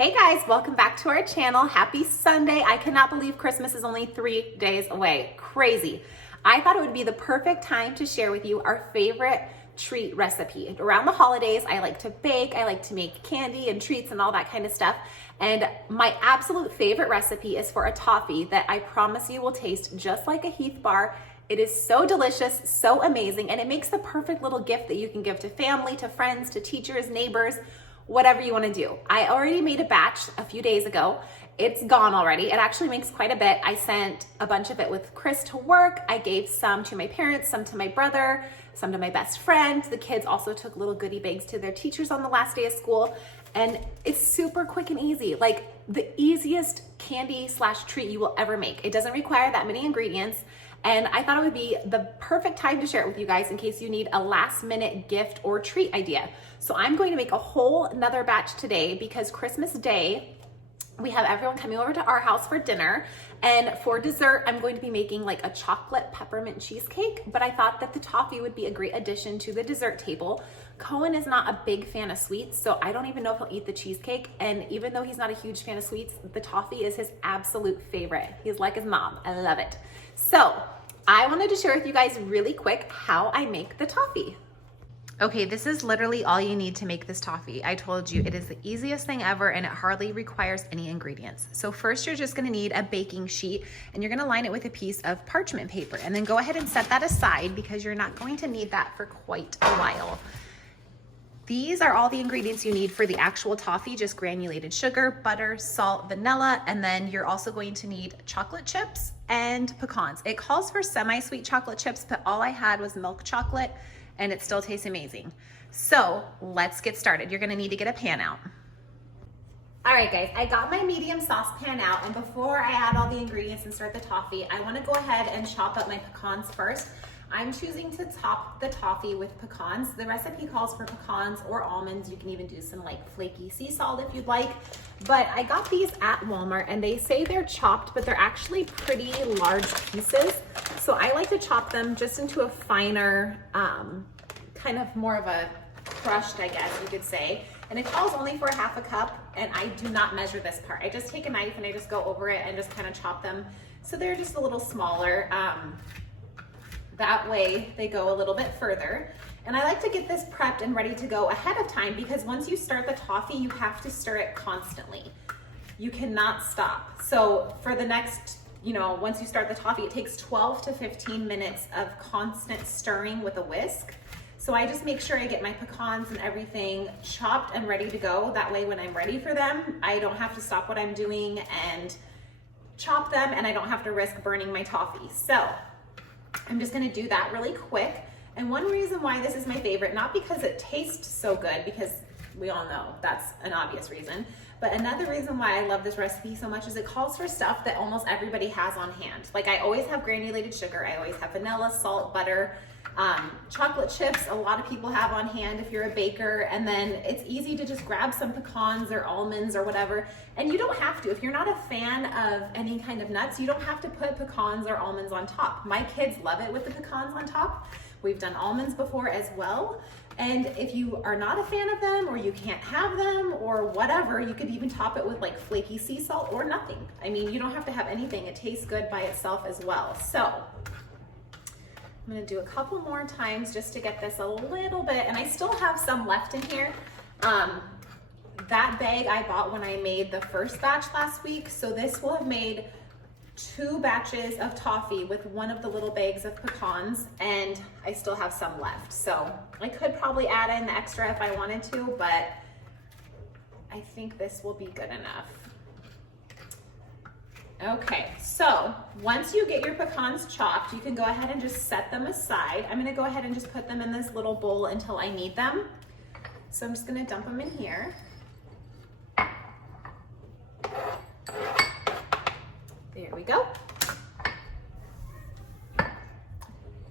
Hey guys, welcome back to our channel. Happy Sunday. I cannot believe Christmas is only 3 days away. Crazy. I thought it would be the perfect time to share with you our favorite treat recipe. Around the holidays, I like to bake, I like to make candy and treats and all that kind of stuff. And my absolute favorite recipe is for a toffee that I promise you will taste just like a Heath bar. It is so delicious, so amazing, and it makes the perfect little gift that you can give to family, to friends, to teachers, neighbors, whatever you want to do. I already made a batch a few days ago. It's gone already. It actually makes quite a bit. I sent a bunch of it with Chris to work. I gave some to my parents, some to my brother, some to my best friend. The kids also took little goodie bags to their teachers on the last day of school. And it's super quick and easy. Like the easiest candy / treat you will ever make. It doesn't require that many ingredients. And I thought it would be the perfect time to share it with you guys in case you need a last minute gift or treat idea. So I'm going to make a whole another batch today because Christmas Day, we have everyone coming over to our house for dinner. And for dessert, I'm going to be making like a chocolate peppermint cheesecake, but I thought that the toffee would be a great addition to the dessert table. Cohen is not a big fan of sweets, so I don't even know if he'll eat the cheesecake. And even though he's not a huge fan of sweets, the toffee is his absolute favorite. He's like his mom. I love it. So I wanted to share with you guys really quick how I make the toffee. Okay, this is literally all you need to make this toffee. I told you it is the easiest thing ever and it hardly requires any ingredients. So first you're just gonna need a baking sheet and you're gonna line it with a piece of parchment paper and then go ahead and set that aside because you're not going to need that for quite a while. These are all the ingredients you need for the actual toffee, just granulated sugar, butter, salt, vanilla, and then you're also going to need chocolate chips and pecans. It calls for semi-sweet chocolate chips, but all I had was milk chocolate and it still tastes amazing. So let's get started. You're gonna need to get a pan out. All right guys, I got my medium saucepan out, and before I add all the ingredients and start the toffee, I wanna go ahead and chop up my pecans first. I'm choosing to top the toffee with pecans. The recipe calls for pecans or almonds. You can even do some like flaky sea salt if you'd like. But I got these at Walmart and they say they're chopped, but they're actually pretty large pieces. So I like to chop them just into a finer, kind of more of a crushed, I guess you could say. And it calls only for ½ a cup, and I do not measure this part. I just take a knife and I just go over it and just kind of chop them so they're just a little smaller. That way they go a little bit further. And I like to get this prepped and ready to go ahead of time because once you start the toffee, you have to stir it constantly. You cannot stop. So for the next, once you start the toffee, it takes 12 to 15 minutes of constant stirring with a whisk. So I just make sure I get my pecans and everything chopped and ready to go. That way when I'm ready for them, I don't have to stop what I'm doing and chop them, and I don't have to risk burning my toffee. So I'm just gonna do that really quick. And one reason why this is my favorite, not because it tastes so good, because we all know that's an obvious reason, but another reason why I love this recipe so much is it calls for stuff that almost everybody has on hand. Like I always have granulated sugar, I always have vanilla, salt, butter, chocolate chips, a lot of people have on hand if you're a baker, and then it's easy to just grab some pecans or almonds or whatever, and you don't have to. If you're not a fan of any kind of nuts, you don't have to put pecans or almonds on top. My kids love it with the pecans on top. We've done almonds before as well, and if you are not a fan of them or you can't have them or whatever, you could even top it with like flaky sea salt or nothing. I mean, you don't have to have anything. It tastes good by itself as well. So I'm gonna do a couple more times just to get this a little bit, and I still have some left in here. That bag I bought when I made the first batch last week, so this will have made 2 batches of toffee with one of the little bags of pecans, and I still have some left. So I could probably add in the extra if I wanted to, but I think this will be good enough. Okay, so once you get your pecans chopped, you can go ahead and just set them aside. I'm gonna go ahead and just put them in this little bowl until I need them. So I'm just gonna dump them in here. There we go.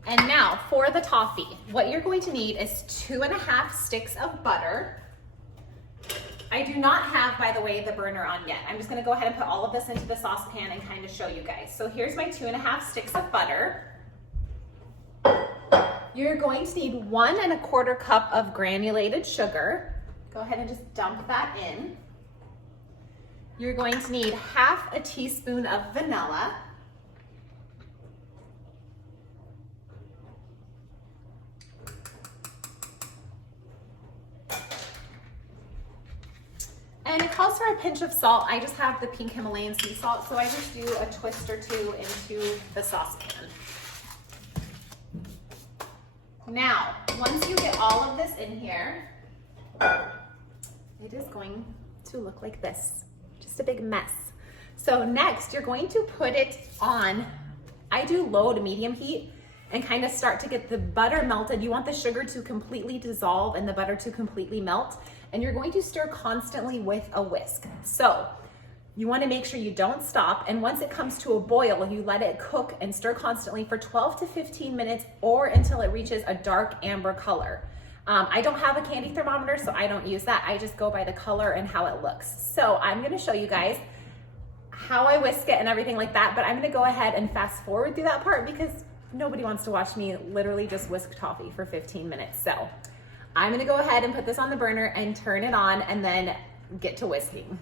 And now for the toffee, what you're going to need is 2½ sticks of butter. I do not have, by the way, the burner on yet. I'm just gonna go ahead and put all of this into the saucepan and kind of show you guys. So here's my 2½ sticks of butter. You're going to need 1¼ cup of granulated sugar. Go ahead and just dump that in. You're going to need half a teaspoon of vanilla. And it calls for a pinch of salt. I just have the pink Himalayan sea salt, so I just do a twist or two into the saucepan. Now, once you get all of this in here, it is going to look like this, just a big mess. So next, you're going to put it on, I do low to medium heat, and kind of start to get the butter melted. You want the sugar to completely dissolve and the butter to completely melt. And you're going to stir constantly with a whisk. So you want to make sure you don't stop. And once it comes to a boil, you let it cook and stir constantly for 12 to 15 minutes or until it reaches a dark amber color. I don't have a candy thermometer, so I don't use that. I just go by the color and how it looks. So I'm going to show you guys how I whisk it and everything like that. But I'm going to go ahead and fast forward through that part because nobody wants to watch me literally just whisk toffee for 15 minutes. So I'm gonna go ahead and put this on the burner and turn it on and then get to whisking.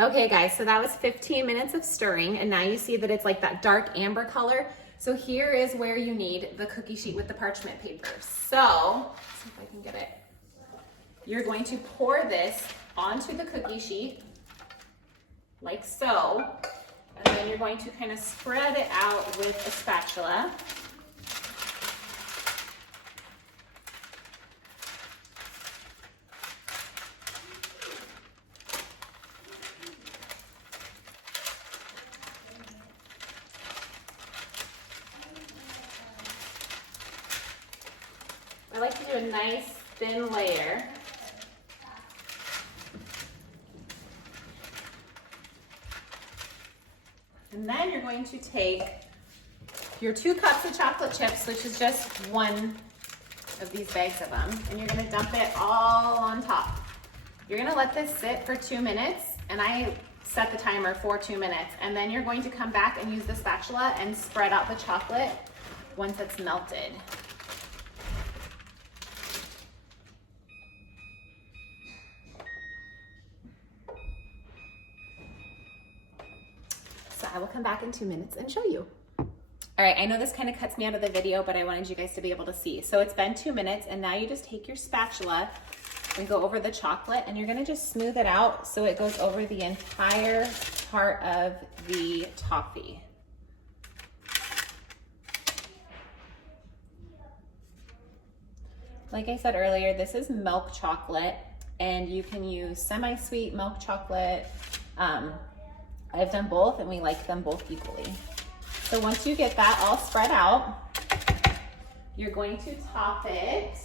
Okay guys, so that was 15 minutes of stirring, and now you see that it's like that dark amber color. So here is where you need the cookie sheet with the parchment paper. So, let's see if I can get it. You're going to pour this onto the cookie sheet, like so, and then you're going to kind of spread it out with a spatula. I like to do a nice thin layer. And then you're going to take your 2 cups of chocolate chips, which is just one of these bags of them, and you're gonna dump it all on top. You're gonna let this sit for 2 minutes, and I set the timer for 2 minutes, and then you're going to come back and use the spatula and spread out the chocolate once it's melted. So I will come back in 2 minutes and show you. All right, I know this kind of cuts me out of the video, but I wanted you guys to be able to see. So it's been 2 minutes, and now you just take your spatula and go over the chocolate, and you're gonna just smooth it out so it goes over the entire part of the toffee. Like I said earlier, this is milk chocolate, and you can use semi-sweet milk chocolate. I've done both, and we like them both equally. So once you get that all spread out, you're going to top it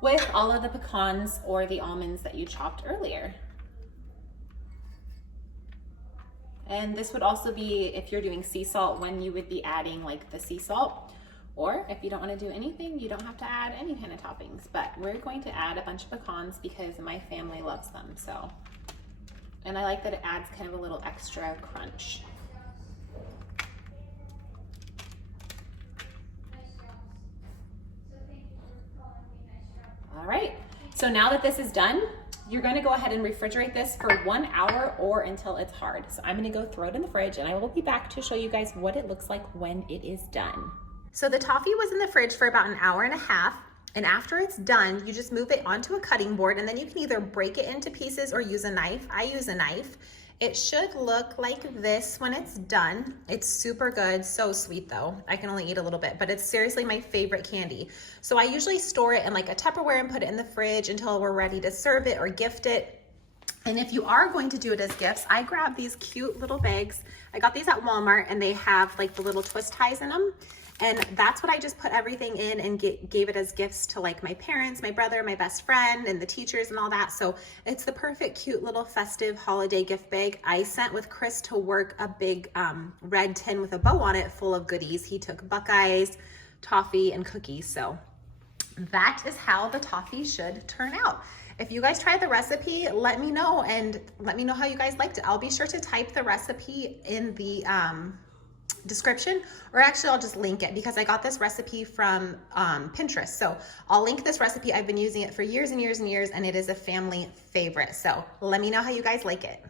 with all of the pecans or the almonds that you chopped earlier. And this would also be if you're doing sea salt, when you would be adding like the sea salt. Or if you don't want to do anything, you don't have to add any kind of toppings. But we're going to add a bunch of pecans because my family loves them. So, and I like that it adds kind of a little extra crunch. All right, so now that this is done, you're gonna go ahead and refrigerate this for 1 hour or until it's hard. So I'm gonna go throw it in the fridge and I will be back to show you guys what it looks like when it is done. So the toffee was in the fridge for about 1.5 hours. And after it's done, you just move it onto a cutting board and then you can either break it into pieces or use a knife. I use a knife. It should look like this when it's done. It's super good, so sweet though. I can only eat a little bit, but it's seriously my favorite candy. So I usually store it in like a Tupperware and put it in the fridge until we're ready to serve it or gift it. And if you are going to do it as gifts, I grab these cute little bags. I got these at Walmart and they have like the little twist ties in them. And that's what I just put everything in and gave it as gifts to like my parents, my brother, my best friend, and the teachers and all that. So it's the perfect, cute little festive holiday gift bag. I sent with Chris to work a big red tin with a bow on it full of goodies. He took Buckeyes, toffee, and cookies. So that is how the toffee should turn out. If you guys tried the recipe, let me know and let me know how you guys liked it. I'll be sure to type the recipe in the description, or actually I'll just link it because I got this recipe from Pinterest. So I'll link this recipe. I've been using it for years and years and years and it is a family favorite. So let me know how you guys like it.